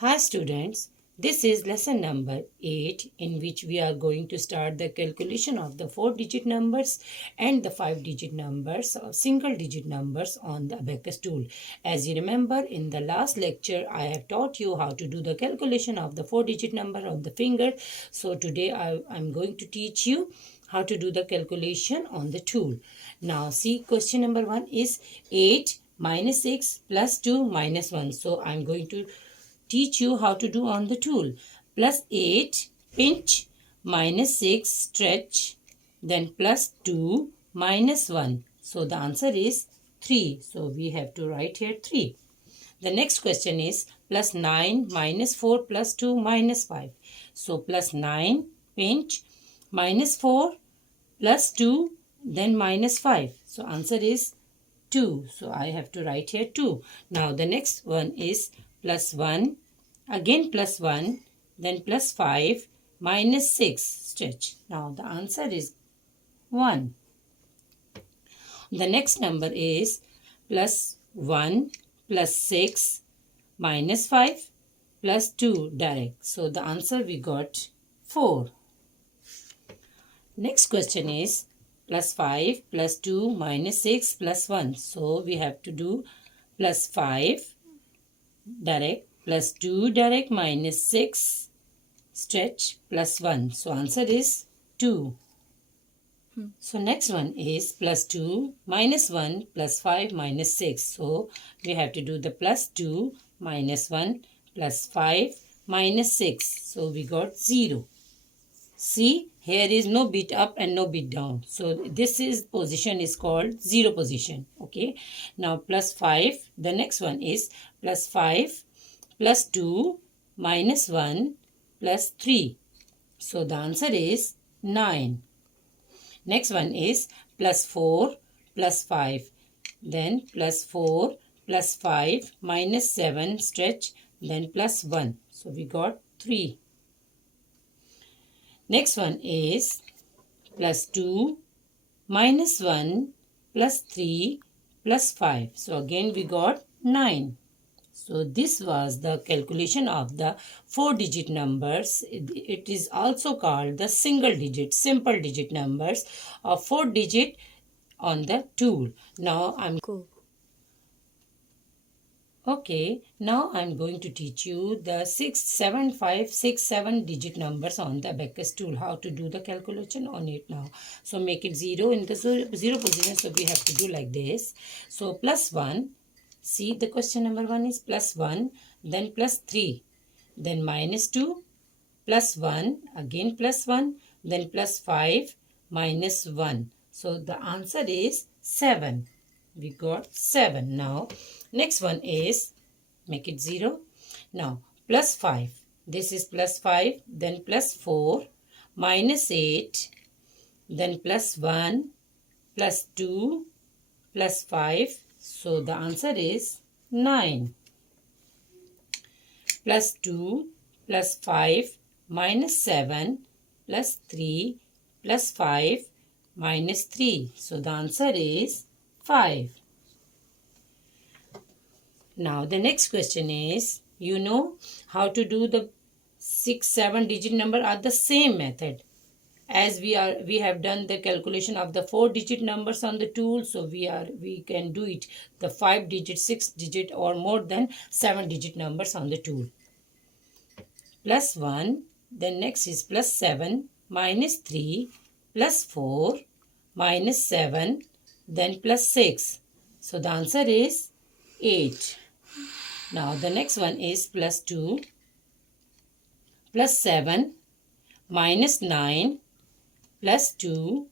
Hi students, this is lesson number 8 in which we are going to start the calculation of the 4-digit numbers and the 5-digit numbers or single-digit numbers on the Abacus tool. As you remember, in the last lecture I have taught you how to do the calculation of the 4-digit number on the finger. So today I'm going to teach you how to do the calculation on the tool. Now see, question number 1 is 8 minus 6 plus 2 minus 1. So I'm going to teach you how to do on the tool. Plus 8 pinch, minus 6 stretch, then plus 2 minus 1. So the answer is 3. So we have to write here 3. The next question is plus 9 minus 4 plus 2 minus 5. So plus 9 pinch, minus 4 plus 2, then minus 5. So answer is 2. So I have to write here 2. Now the next one is plus 1, again plus 1, then plus 5, minus 6 stretch. Now the answer is 1. The next number is plus 1 plus 6 minus 5 plus 2 direct. So the answer we got 4. Next question is plus 5 plus 2 minus 6 plus 1. So we have to do plus 5 direct plus 2 direct minus 6 stretch plus 1. So answer is 2. So next one is plus 2 minus 1 plus 5 minus 6. So we have to do the plus 2 minus 1 plus 5 minus 6. So we got 0. See, here is no bit up and no bit down. So this is position is called 0 position. Okay. Now plus 5. The next one is plus 5 plus 2 minus 1 plus 3. So the answer is 9. Next one is plus 4 plus 5. Then plus 4 plus 5 minus 7 stretch. Then plus 1. So we got 3. Next one is plus 2 minus 1 plus 3 plus 5. So again we got 9. So this was the calculation of the 4-digit numbers. It is also called the single digit, simple digit numbers of 4-digit on the tool. Now I'm going to teach you the 6, 7, 5, 6, 7 digit numbers on the Abacus tool. How to do the calculation on it now. So make it 0 in the 0 position. So we have to do like this. So plus 1. See, the question number 1 is plus 1, then plus 3, then minus 2, plus 1, again plus 1, then plus 5, minus 1. So the answer is 7. We got 7. Now, next one is, make it 0. Now, plus 5. This is plus 5, then plus 4, minus 8, then plus 1, plus 2, plus 5. So the answer is 9. Plus 2, plus 5, minus 7, plus 3, plus 5, minus 3. So the answer is 5. Now the next question is, you know how to do the 6, 7 digit number are the same method. As we have done the calculation of the 4-digit numbers on the tool, so we can do it the 5-digit, 6-digit or more than 7-digit numbers on the tool. Plus 1, then next is plus 7, minus 3, plus 4, minus 7, then plus 6. So the answer is 8. Now the next one is plus 2, plus 7, minus 9, plus 2,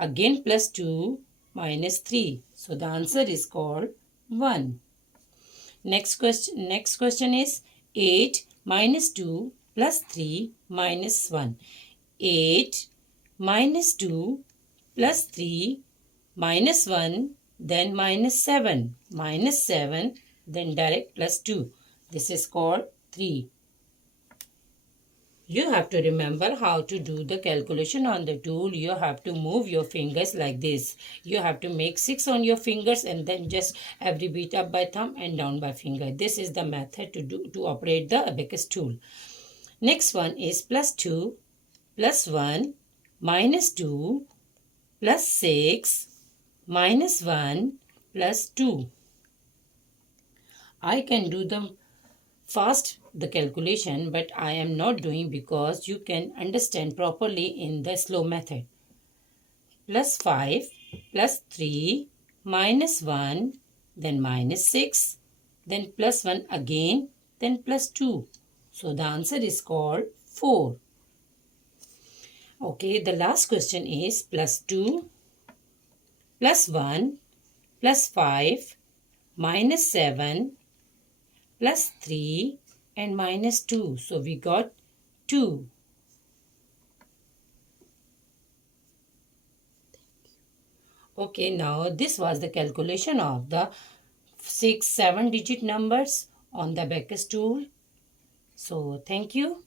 again plus 2, minus 3. So the answer is called 1. Next question is 8 minus 2 plus 3 minus 1. 8 minus 2 plus 3 minus 1, then minus 7. Minus 7, then direct plus 2. This is called 3. You have to remember how to do the calculation on the tool. You have to move your fingers like this. You have to make 6 on your fingers and then just every bit up by thumb and down by finger. This is the method to operate the abacus tool. Next one is plus 2, plus 1, minus 2, plus 6, minus 1, plus 2. I can do them fast the calculation, but I am not doing because you can understand properly in the slow method. Plus 5, plus 3, minus 1, then minus 6, then plus 1 again, then plus 2. So the answer is called 4. Okay, the last question is plus 2, plus 1, plus 5, minus 7, plus 3 and minus 2. So we got 2. Okay, now this was the calculation of the 6, 7 digit numbers on the abacus tool. So thank you.